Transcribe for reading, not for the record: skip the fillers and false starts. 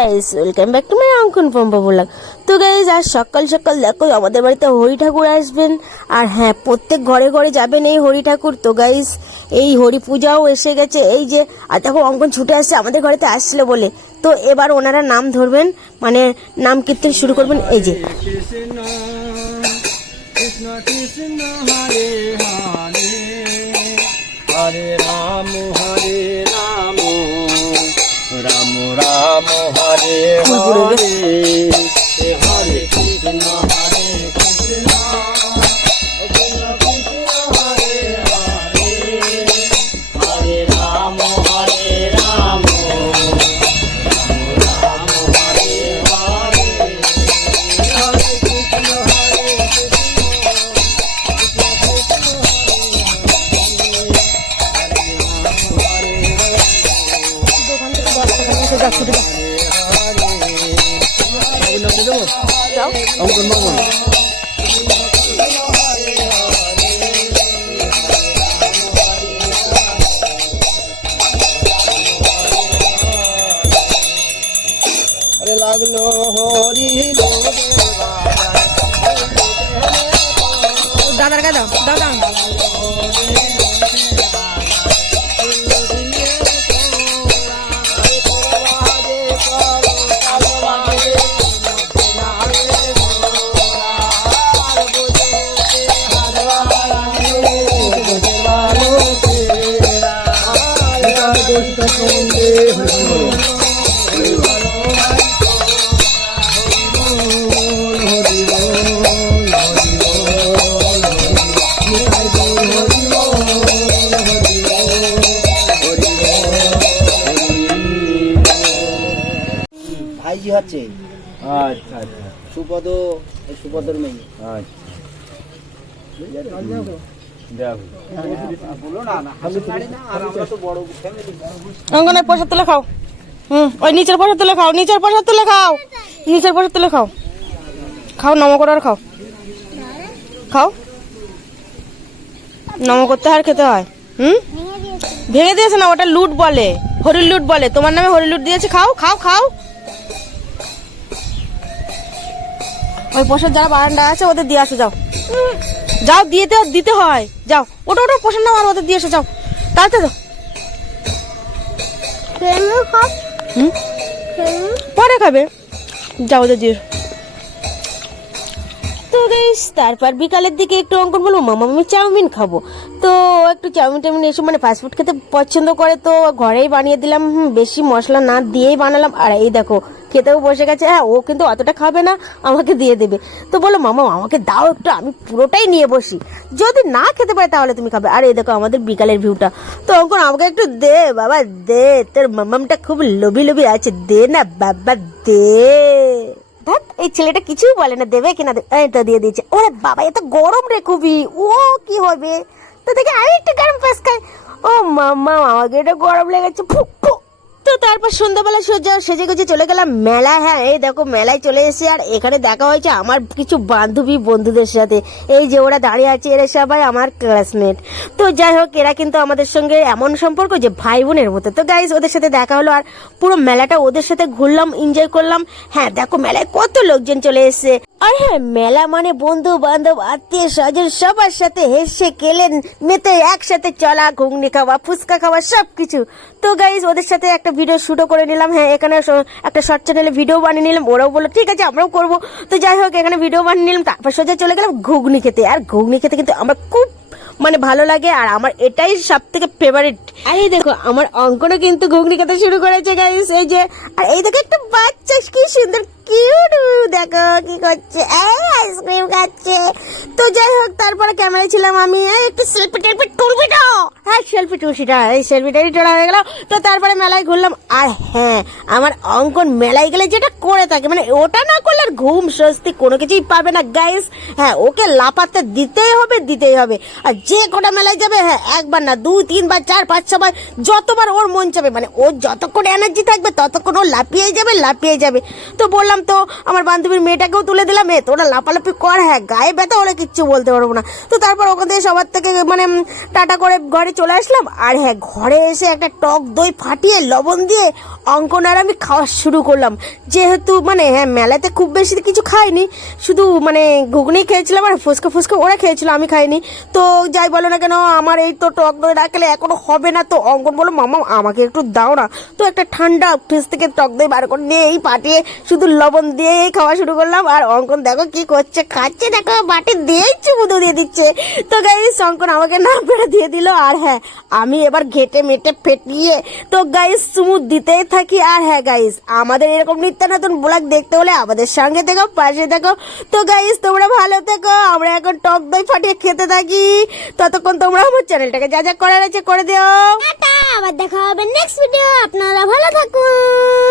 Guys, welcome back to my অঙ্কন Pampa blog. তো guys, আজ সকাল সকাল দেখো আমাদের বাড়িতে হরি ঠাকুর আসবেন। আর হ্যাঁ, প্রত্যেক ঘরে ঘরে যাবেন এই হরি ঠাকুর। তো গাইস, এই হরি পূজাও এসে গেছে। এই যে, আর দেখো অঙ্কন ছুটে আসছে আমাদের ঘরেতে আসছিল বলে। তো এবার ওনারা নাম ধরবেন, মানে নাম কীর্তন শুরু করবেন। এই যে কৃষ্ণ কৃষ্ণ হরে হরে হরে রাম রাম রাম হরে হরে হরে কৃষ্ণ হরে কৃষ্ণ কৃষ্ণ কৃষ্ণ হরে হরে হরে রাম হরে রাম রাম হরে হরে হরে কৃষ্ণ হরে অঙ্কন বাবু আরে লাগলো হরি দাদার গায়ে দাও, দাদা ভাইজি হচ্ছে। আচ্ছা আচ্ছা, সুপদ সুপদর মেয়ে। আচ্ছা অঙ্গনের পয়সা তুলে খাও। ওই নিচের পয়সা তুলে খাও, নিচের পয়সা তুলে খাও, নিচের পয়সা তুলে খাও। খাও, নম করে আর খাও, খাও। নম করতে আর খেতে হয়। ভেঙে দিয়েছে না, ওটা লুট বলে, হরির লুট বলে। তোমার নামে হরি লুট দিয়েছে। খাও খাও খাও। ওই পোষার যারা বারান্দা আছে ওদের দিয়ে আসো, যাও যাও, দিতে হয়। যাও, ওটা ওটা পোষার নাম আর ওদের দিয়ে এসো, যাও তাড়াতাড়ি যাও। পরে খাবে, যাও ওদের দিয়ে। তো গাইস, তারপর বিকালের দিকে একটু অঙ্কন বলবো মামা আমি চাউমিন খাবো। তো একটু চাউমিন টাউমিন এসব মানে ফাস্টফুড খেতে পছন্দ করে, তো ঘরেই বানিয়ে দিলাম। বেশি মশলা না দিয়েই বানালাম। আর এই দেখো খেতেও বসে গেছে। হ্যাঁ, ও কিন্তু অতটা খাবে না, আমাকে দিয়ে দেবে। তো বলো মামা আমাকে দাও একটু, আমি পুরোটাই নিয়ে বসি, যদি না খেতে পারে তাহলে তুমি খাবে। আর এই দেখো আমাদের বিকালের ভিউটা। তো অঙ্কন আমাকে একটু দে বাবা, দে, তোর মামামটা খুব লোভি লোভি আছে, দে না বাবা দে। এই ছেলেটা কিছুই বলে না, দেবে কিনা। তো দিয়ে দিয়েছে। ওরে বাবা, এত গরম রে খুবই। ও কি হবে, তো দেখে আমি একটু গরম পাস খাই। ও মামা আমাকে এটা গরম লেগেছে। তো তারপর সন্ধ্যাবেলা সেজে গুজে চলে গেলাম মেলা। হ্যাঁ, এই দেখো মেলায় চলে এসেছি। আর এখানে দেখা হয়েছে আমার কিছু বান্ধবী বন্ধুদের সাথে। এই যে ওরা দাঁড়িয়ে আছে, এরা সবাই আমার ক্লাসমেট। তো যাই হোক, এরা কিন্তু আমাদের সঙ্গে এমন সম্পর্ক যে ভাই বোনের মতো। তো গাইস, ওদের সাথে দেখা হলো আর পুরো মেলাটা ওদের সাথে ঘুরলাম, এনজয় করলাম। হ্যাঁ দেখো মেলায় কত লোকজন চলে এসেছে। আর হ্যাঁ, মেলা মানে বন্ধু বান্ধব আত্মীয় স্বজন সবার সাথে হেসে খেলে মেতে একসাথে চলা, ঘুগনি খাওয়া, ফুচকা খাওয়া, সবকিছু। তো গাইস, ওদের সাথে একটা ভিডিও শুটও করে নিলাম। হ্যাঁ, এখানে একটা শর্ট চ্যানেলে ভিডিও বানিয়ে নিলাম। ওরাও বললো ঠিক আছে আমরাও করবো। তো যাই হোক, এখানে ভিডিও বানিয়ে নিলাম। তারপর সোজা চলে গেলাম ঘুগনি খেতে। আর ঘুগনি খেতে কিন্তু আমার খুব মানে ভালো লাগে, আর আমার এটাই সব থেকে ফেভারিট। আর এই দেখো আমার অঙ্কনও কিন্তু ঘুগনি খেতে শুরু করেছে গাইস। এই যে, আর এই দেখো একটা বাচ্চা কি সুন্দর কিউট, দেখো কি করছে, আইসক্রিম খাচ্ছে। তো যাই হোক, তারপরে ক্যামেরায় ছিলাম আমি। একটু সেলফি টেলফি তুলবি না? হ্যাঁ, সেলফি টুলসিটা, এই সেলফিটাই তোলা হয়ে গেল। তো তারপরে মেলায় ঘুরলাম। আর হ্যাঁ, আমার অঙ্কন মেলায় গেলে যেটা করে থাকে, মানে ওটা না করলে ঘুম স্বস্তি কোনো কিছুই পাবে না গাইস। হ্যাঁ, ওকে লাফাতে দিতেই হবে। আর যে কটা মেলায় যাবে, হ্যাঁ একবার না 2 3 বার 4 5 6 বার যতবার ওর মন চাবে, মানে ওর যতক্ষণ এনার্জি থাকবে ততক্ষণ ও লাফিয়ে যাবে। তো বললাম তো আমার বান্ধবীর মেয়েটাকেও তুলে দিলাম, তোরা লাফালাফি কর, হ্যাঁ গায়ে ব্যথা ওরা কিচ্ছু বলতে পারবো না। তো তারপর ওখান থেকে সবার থেকে মানে টাটা করে ঘরে চলে আসলাম। আর হ্যাঁ, ঘরে এসে একটা টক দই ফাটিয়ে লবণ দিয়ে অঙ্কন আর আমি খাওয়া শুরু করলাম। যেহেতু মানে হ্যাঁ মেলাতে খুব বেশি কিছু খাইনি, শুধু মানে ঘুগনি খেয়েছিলাম আর ফুচকা ওরা খেয়েছিল, আমি খাইনি। তো যাই বলো না কেন, আমার এই তো টক দই রাখলে এখনো হবে না। তো অঙ্কন বলো মামা আমাকে একটু দাও না। তো একটা ঠান্ডা ফ্রিজ থেকে টক দই বার করে নিয়ে এই পাটিয়ে শুধু লবণ দিয়ে খাওয়া শুরু করলাম। আর অঙ্কন দেখো কি করছে, খাচ্ছে, দেখো বাটি দিয়েই চুমুদো দিয়ে দিচ্ছে। তো গাইস অঙ্কন আমাকে না পেরে দিয়ে দিল। আর হ্যাঁ, আমি এবার ঘেটে মেটে ফেটিয়ে তো গাইস চুমু দিতেই থাকি। আর হ্যাঁ গাইস, আমাদের এরকম নিত্য নতুন ব্লগ দেখতে হলে আমাদের সঙ্গে থেকো, পাশে থেকো। তো গাইস তোমরা ভালো থেকো, আমরা এখন টক দই ফাটিয়ে খেতে থাকি। ততক্ষণ তোমরা আমার চ্যানেলটাকে যা যা করার আছে করে দিও। টাটা, আবার দেখা হবে নেক্সট ভিডিও। আপনারা ভালো থাকুন।